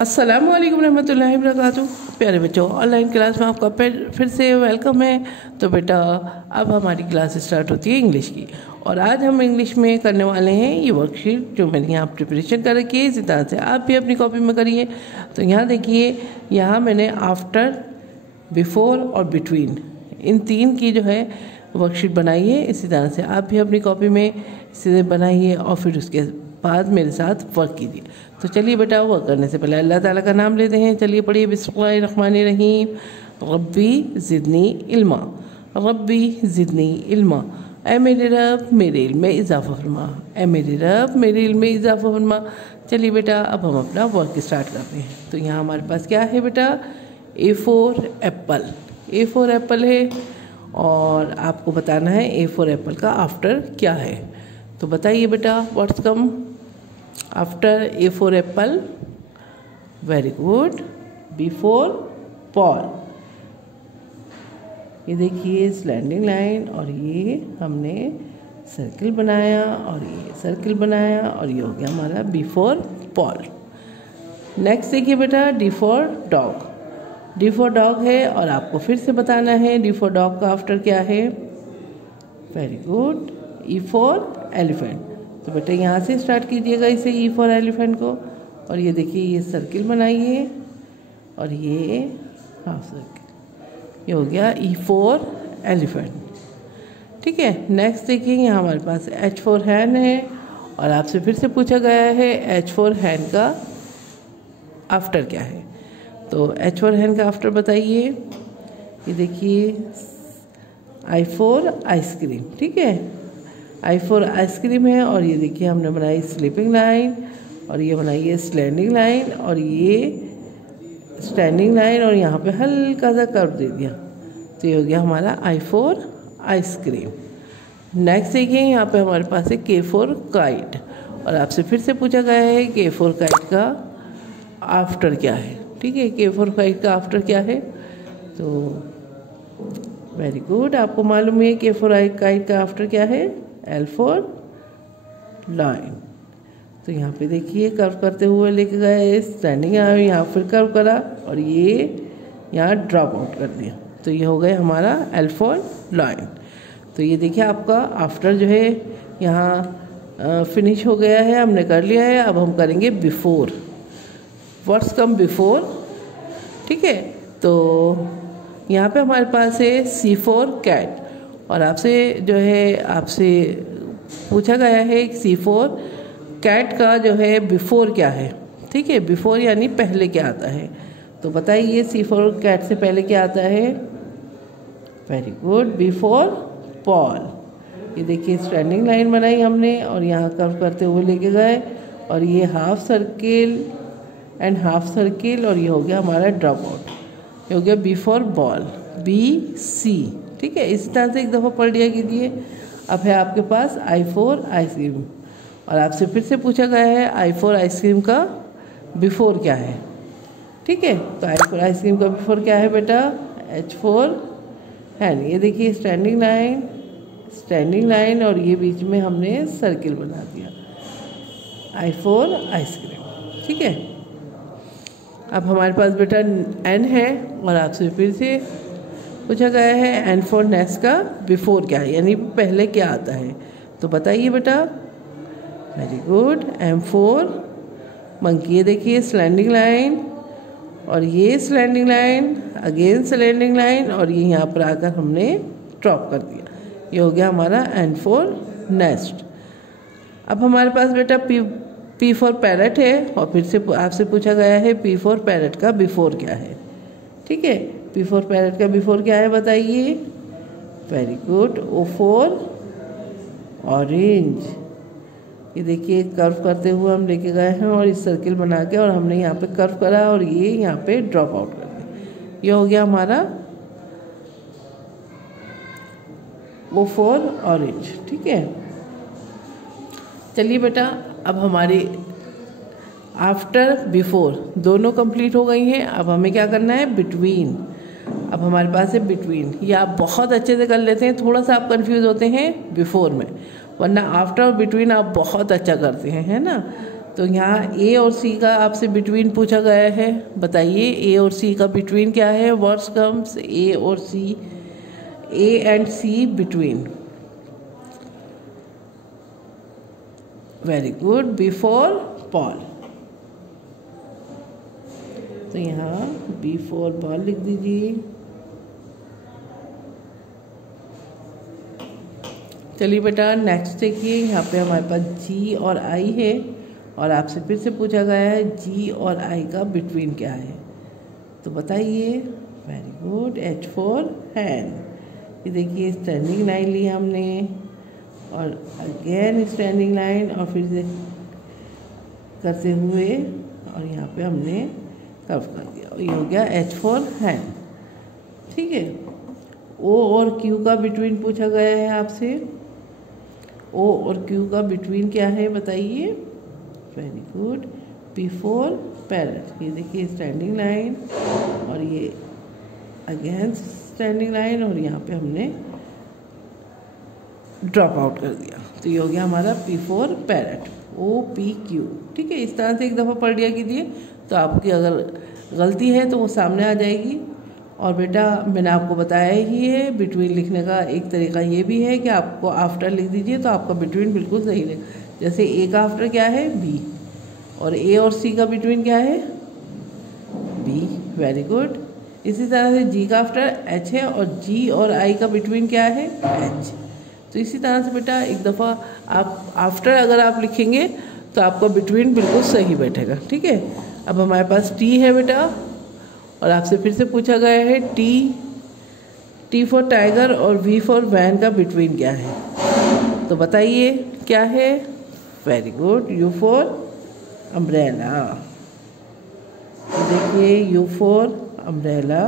अस्सलामु अलैकुम रहमतुल्लाहि वबरकातुहू। प्यारे बच्चों, ऑनलाइन क्लास में आपका फिर से वेलकम है। तो बेटा अब हमारी क्लास स्टार्ट होती है इंग्लिश की, और आज हम इंग्लिश में करने वाले हैं ये वर्कशीट जो मैंने यहाँ प्रिपरेशन कर रखी है। इसी तरह से आप भी अपनी कॉपी में करिए। तो यहाँ देखिए, यहाँ मैंने आफ्टर, बिफोर और बिटवीन इन तीन की जो है वर्कशीट बनाई है। इसी तरह से आप भी अपनी कॉपी में इसे बनाइए और फिर उसके बाद मेरे साथ वर्क कीजिए। तो चलिए बेटा, वर्क करने से पहले अल्लाह ताला का नाम लेते हैं। चलिए पढ़िए, बिस्मिल्लाहिर्रहमानिर्रहीम। रब्बी ज़िदनी इल्मा, रब्बी ज़िदनी इल्मा। ऐ मेरे रब मेरे इल्म में इजाफ़ा फरमा, ऐ मेरे रब मेरे इल्म में इजाफ़ा फरमा। चलिए बेटा, अब हम अपना वर्क स्टार्ट करते हैं। तो यहाँ हमारे पास क्या है बेटा, A for apple. A for apple है और आपको बताना है ए फॉर एप्पल का आफ्टर क्या है। तो बताइए बेटा, what's come after A for apple? Very good, B for ball. ये देखिए स्लैंडिंग लाइन, और ये हमने सर्किल बनाया और ये सर्किल बनाया, और ये हो गया हमारा बी फॉर बॉल। नेक्स्ट देखिए बेटा, D for dog. D for dog है और आपको फिर से बताना है डी फॉर डॉग का आफ्टर क्या है। Very good, E for elephant. तो बेटा यहाँ से स्टार्ट कीजिएगा इसे, ई फॉर एलिफेंट को। और ये देखिए, ये सर्किल बनाइए और ये हाफ सर्किल, ये हो गया ई फॉर एलिफेंट। ठीक है, नेक्स्ट देखिए, यहाँ हमारे पास एच फॉर हैन है और आपसे फिर से पूछा गया है एच फॉर हैन का आफ्टर क्या है। तो एच फॉर हैन का आफ्टर बताइए। ये देखिए, आई फॉर आइसक्रीम। ठीक है, आई फॉर आइसक्रीम है, और ये देखिए हमने बनाई स्लीपिंग लाइन, और ये बनाई है स्लैंडिंग लाइन, और ये स्टैंडिंग लाइन, और यहाँ पे हल्का सा कर्व दे दिया। तो ये हो गया हमारा आई फॉर आइसक्रीम। नेक्स्ट देखिए, यहाँ पे हमारे पास है के फॉर काइट, और आपसे फिर से पूछा गया है के फॉर काइट का आफ्टर क्या है। ठीक है, के फॉर काइट का आफ्टर क्या है। तो वेरी गुड, आपको मालूम है के फॉर काइट का आफ्टर क्या है, एल फॉर लाइन। तो यहाँ पे देखिए कर्व करते हुए लेके गए, स्टैंडिंग आए, यहाँ फिर कर्व करा और ये यहाँ ड्रॉप आउट कर दिया। तो ये हो गया हमारा एल फॉर लाइन। तो ये देखिए आपका आफ्टर जो है यहाँ फिनिश हो गया है, हमने कर लिया है। अब हम करेंगे बिफोर। What's come before? ठीक है, तो यहाँ पे हमारे पास है सी फॉर कैट, और आपसे जो है आपसे पूछा गया है सी फॉर कैट का जो है बिफोर क्या है। ठीक है, बिफोर यानी पहले क्या आता है। तो बताइए सी फॉर कैट से पहले क्या आता है। Very good, before ball. ये देखिए स्टैंडिंग लाइन बनाई हमने और यहाँ कर्व करते हुए लेके गए, और ये half circle and half circle, और ये हो गया हमारा ड्रॉप आउट। ये हो गया B for ball, B C. ठीक है, इस तरह से एक दफ़ा पढ़ लिया कीजिए। अब है आपके पास आई फॉर आइसक्रीम, और आपसे फिर से पूछा गया है आई फॉर आइसक्रीम का बिफोर क्या है। ठीक है, तो आई फॉर आइसक्रीम का बिफोर क्या है बेटा, एच फॉर हैन। ये देखिए स्टैंडिंग लाइन, स्टैंडिंग लाइन, और ये बीच में हमने सर्किल बना दिया, आई फॉर आइसक्रीम। ठीक है, अब हमारे पास बेटा एन है, और आपसे फिर से पूछा गया है एन फॉर नेक्स्ट का बिफोर क्या है, यानी पहले क्या आता है। तो बताइए बेटा। Very good, M for monkey. ये देखिए स्लैंडिंग लाइन, और ये slanting line, again slanting line, और ये यहाँ पर आकर हमने ड्रॉप कर दिया। ये हो गया हमारा एन फॉर नेस्ट। अब हमारे पास बेटा पी फॉर पैरट है, और फिर से आपसे पूछा गया है पी फॉर पैरट का बिफोर क्या है। ठीक है, पी फॉर पैरट का बिफोर क्या है बताइए। Very good, O for orange. ये देखिए कर्व करते हुए हम लेके गए हैं, और इस सर्किल बना के, और हमने यहाँ पे कर्व करा और ये यहाँ पे ड्रॉप आउट कर दिया। ये हो गया हमारा ओ फॉर ऑरेंज। ठीक है, चलिए बेटा, अब हमारी आफ्टर बिफोर दोनों कंप्लीट हो गई हैं। अब हमें क्या करना है, बिटवीन। अब हमारे पास है बिटवीन। ये आप बहुत अच्छे से कर लेते हैं, थोड़ा सा आप कंफ्यूज होते हैं बिफोर में, वरना आफ्टर और बिटवीन आप बहुत अच्छा करते हैं, है ना। तो यहाँ ए और सी का आपसे बिटवीन पूछा गया है, बताइए ए और सी का बिटवीन क्या है। वर्ड्स कम्स ए और C, A and C between. Very good, before Paul. तो यहाँ बिफोर पॉल लिख दीजिए। चलिए बेटा नेक्स्ट देखिए, यहाँ पे हमारे पास जी और आई है और आपसे फिर से पूछा गया है जी और आई का बिटवीन क्या है, तो बताइए। Very good, H for hand. ये देखिए स्टैंडिंग लाइन ली हमने और अगेन स्टैंडिंग लाइन और फिर से करते हुए और यहाँ पे हमने कर्व कर दिया और ये हो गया एच फॉर हैंड। ठीक है, ओ और क्यू का बिटवीन पूछा गया है आपसे। ओ और क्यू का बिटवीन क्या है बताइए। Very good, before parrot. ये देखिए स्टैंडिंग लाइन और ये अगेन स्टैंडिंग लाइन और यहाँ पे हमने ड्रॉप आउट कर दिया, तो ये हो गया हमारा before parrot, O P Q. ठीक है, इस तरह से एक दफ़ा पढ़ लिया कीजिए, तो आपकी अगर गलती है तो वो सामने आ जाएगी। और बेटा मैंने आपको बताया ही है बिटवीन लिखने का एक तरीका ये भी है कि आपको आफ्टर लिख दीजिए तो आपका बिटवीन बिल्कुल सही है। जैसे ए का आफ्टर क्या है बी, और ए और सी का बिटवीन क्या है बी। Very good. इसी तरह से जी का आफ्टर एच है और जी और आई का बिटवीन क्या है एच। तो इसी तरह से बेटा एक दफ़ा आप आफ्टर अगर आप लिखेंगे तो आपका बिटवीन बिल्कुल सही बैठेगा। ठीक है, अब हमारे पास टी है बेटा और आपसे फिर से पूछा गया है टी फॉर टाइगर और वी फॉर वैन का बिटवीन क्या है, तो बताइए क्या है। Very good, you for umbrella. देखिए यू फॉर अम्ब्रेला।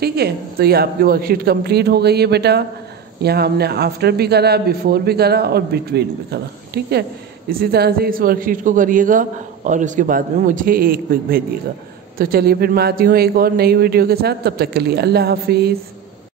ठीक है, तो ये आपकी वर्कशीट कंप्लीट हो गई है बेटा। यहाँ हमने आफ्टर भी करा, बिफोर भी करा और बिटवीन भी करा। ठीक है, इसी तरह से इस वर्कशीट को करिएगा और उसके बाद में मुझे एक पिक भेजिएगा। तो चलिए फिर मैं आती हूँ एक और नई वीडियो के साथ, तब तक के लिए अल्लाह हाफिज़।